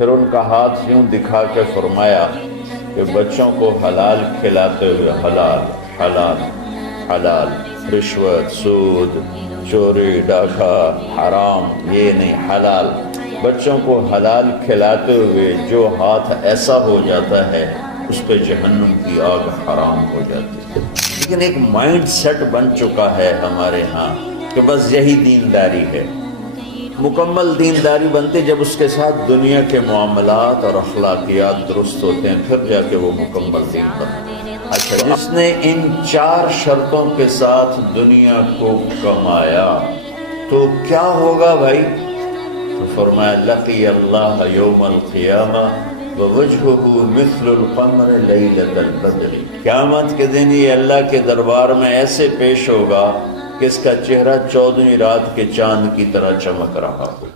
پھر ان کا ہاتھ یوں دکھا کے فرمایا کہ بچوں کو حلال کھلاتے ہوئے حلال حلال حلال، رشوت، سود، چوری، ڈاکہ، حرام یہ نہیں، حلال۔ بچوں کو حلال کھلاتے ہوئے جو ہاتھ ایسا ہو جاتا ہے اس پہ جہنم کی آگ حرام ہو جاتی ہے۔ لیکن ایک مائنڈ سیٹ بن چکا ہے ہمارے ہاں کہ بس یہی دینداری ہے۔ مکمل دینداری بنتی جب اس کے ساتھ دنیا کے معاملات اور اخلاقیات درست ہوتے ہیں، پھر جا کے وہ مکمل دین بنتا ہے۔ اچھا، جس نے ان 4 شرطوں کے ساتھ دنیا کو کمایا تو کیا ہوگا بھائی؟ تو فرمایا لقی اللہ یوم القیامہ ووجہہ مثل القمر لیلۃ البدر، قیامت کے دن یہ اللہ کے دربار میں ایسے پیش ہوگا کہ اس کا چہرہ 14ویں رات کے چاند کی طرح چمک رہا ہو۔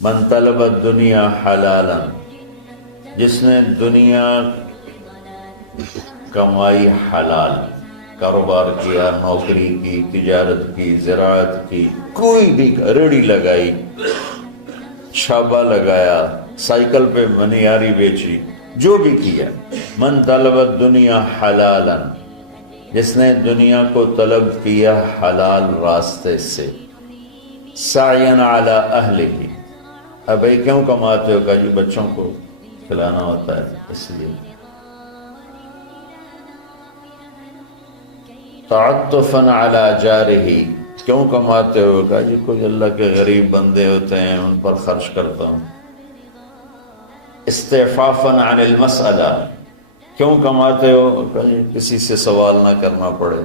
من طلب الدنیا حلالا، جس نے دنیا کمائی حلال، کاروبار کیا، نوکری کی، تجارت کی، زراعت کی، کوئی بھی ریڑھی لگائی، چھاپا لگایا، سائیکل پہ منیاری بیچی، جو بھی کیا، من طلب الدنیا حلالا، جس نے دنیا کو طلب کیا حلال راستے سے، سعین علی اہلہ، اب بھائی کیوں کماتے ہو؟ کہ جی بچوں کو کھلانا ہوتا ہے اس لیے۔ تعطفا علی جارہ، کیوں کماتے ہو؟ کہ جی کچھ اللہ کے غریب بندے ہوتے ہیں ان پر خرچ کرتا ہوں۔ استعفافا عن المسئلہ، کیوں کماتے ہو؟ کہ جی کسی سے سوال نہ کرنا پڑے۔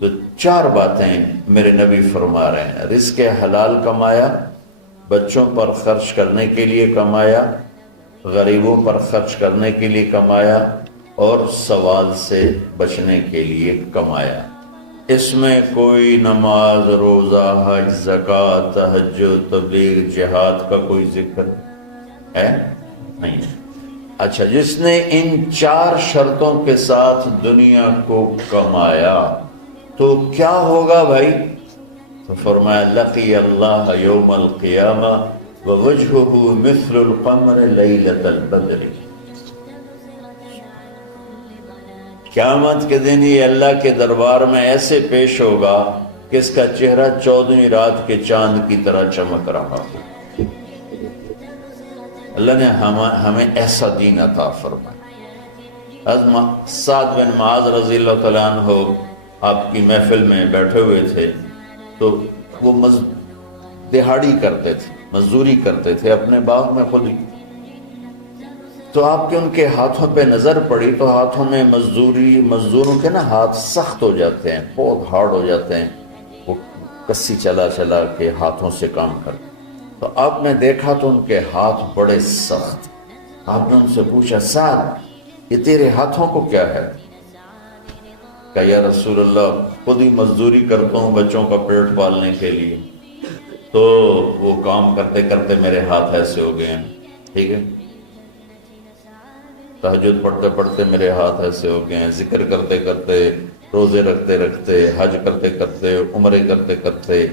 تو 4 باتیں میرے نبی فرما رہے ہیں، رزق حلال کمایا، بچوں پر خرچ کرنے کے لیے کمایا، غریبوں پر خرچ کرنے کے لیے کمایا، اور سوال سے بچنے کے لیے کمایا۔ اس میں کوئی نماز، روزہ، حج، زکوٰۃ، تہجد، تبلیغ، جہاد کا کوئی ذکر ہے نہیں۔ اچھا، جس نے ان 4 شرطوں کے ساتھ دنیا کو کمایا تو کیا ہوگا بھائی؟ تو فرمایا لقی اللہ یوم القیامہ ووجہہ مثل القمر لیلۃ البدر، قیامت کے دن یہ اللہ کے دربار میں ایسے پیش ہوگا کہ اس کا چہرہ 14ویں رات کے چاند کی طرح چمک رہا ہو۔ اللہ نے ہمیں ایسا دین عطا فرمایا۔ حضرت سعد بن معاذ رضی اللہ تعالیٰ عنہ آپ کی محفل میں بیٹھے ہوئے تھے، تو وہ دہاڑی کرتے تھے، مزدوری کرتے تھے اپنے باغ میں خود ہی۔ تو آپ کے ان کے ہاتھوں پہ نظر پڑی تو ہاتھوں میں مزدوروں کے نا ہاتھ سخت ہو جاتے ہیں، بہت ہارڈ ہو جاتے ہیں، وہ کسی چلا چلا کے ہاتھوں سے کام کرتے۔ تو آپ نے دیکھا تو ان کے ہاتھ بڑے سخت۔ آپ نے ان سے پوچھا سعد یہ تیرے ہاتھوں کو کیا ہے؟ کہ یا رسول اللہ خود ہی مزدوری کرتا ہوں بچوں کا پیٹ پالنے کے لیے، تو وہ کام کرتے کرتے میرے ہاتھ ایسے ہو گئے ہیں، ٹھیک ہے، تہجد پڑھتے پڑھتے میرے ہاتھ ایسے ہو گئے ہیں، ذکر کرتے کرتے، روزے رکھتے رکھتے، حج کرتے کرتے، عمرے کرتے کرتے،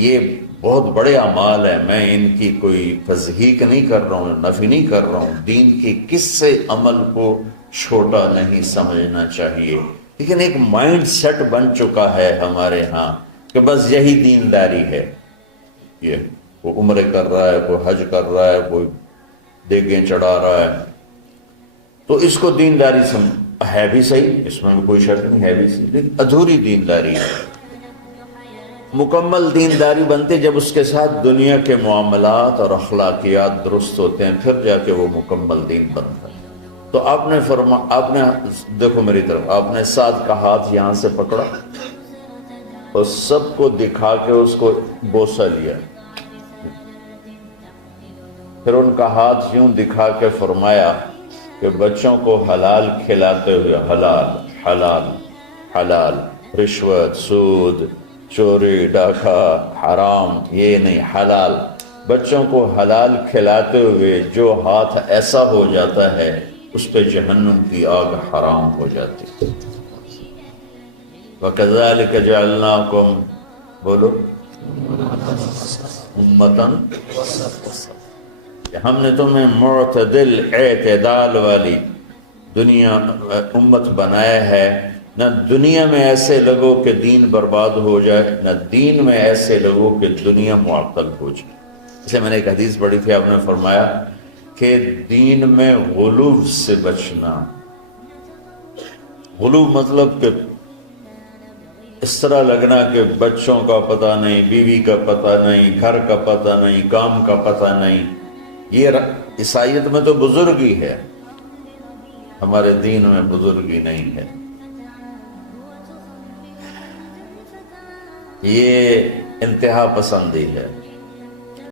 یہ بہت بڑے اعمال ہیں، میں ان کی کوئی تضحیق نہیں کر رہا ہوں، نفی نہیں کر رہا ہوں، دین کے کس سے عمل کو چھوٹا نہیں سمجھنا چاہیے، لیکن ایک مائنڈ سیٹ بن چکا ہے ہمارے ہاں کہ بس یہی دینداری ہے۔ یہ کوئی عمرے کر رہا ہے، کوئی حج کر رہا ہے، کوئی دیگیں چڑھا رہا ہے، تو اس کو دینداری ہے بھی صحیح، اس میں بھی کوئی شک نہیں، ہے بھی صحیح، لیکن ادھوری دینداری ہے۔ مکمل دینداری بنتی جب اس کے ساتھ دنیا کے معاملات اور اخلاقیات درست ہوتے ہیں، پھر جا کے وہ مکمل دین بنتا ہے۔ تو آپ نے دیکھو میری طرف، آپ نے سعد کا ہاتھ یہاں سے پکڑا اور سب کو دکھا کے اس کو بوسہ لیا، پھر ان کا ہاتھ یوں دکھا کے فرمایا کہ بچوں کو حلال کھلاتے ہوئے حلال حلال حلال، رشوت، سود، چوری، ڈاکہ، حرام یہ نہیں، حلال۔ بچوں کو حلال کھلاتے ہوئے جو ہاتھ ایسا ہو جاتا ہے اس پہ جہنم کی آگ حرام ہو جاتی ہے۔ وَكَذَلِكَ جَعَلْنَاكُمْ، بولو، أُمَّةً، کہ ہم نے تمہیں معتدل اعتدال والی دنیا امت بنایا ہے، نہ دنیا میں ایسے لگو کہ دین برباد ہو جائے، نہ دین میں ایسے لگو کہ دنیا معطل ہو جائے۔ اس لیے میں نے ایک حدیث پڑھی تھی، آپ نے فرمایا کہ دین میں غلو سے بچنا۔ غلو مطلب کہ اس طرح لگنا کہ بچوں کا پتہ نہیں، بیوی کا پتہ نہیں، گھر کا پتہ نہیں، کام کا پتہ نہیں۔ یہ عیسائیت میں تو بزرگی ہے، ہمارے دین میں بزرگی نہیں ہے۔ یہ انتہا پسندی ہے۔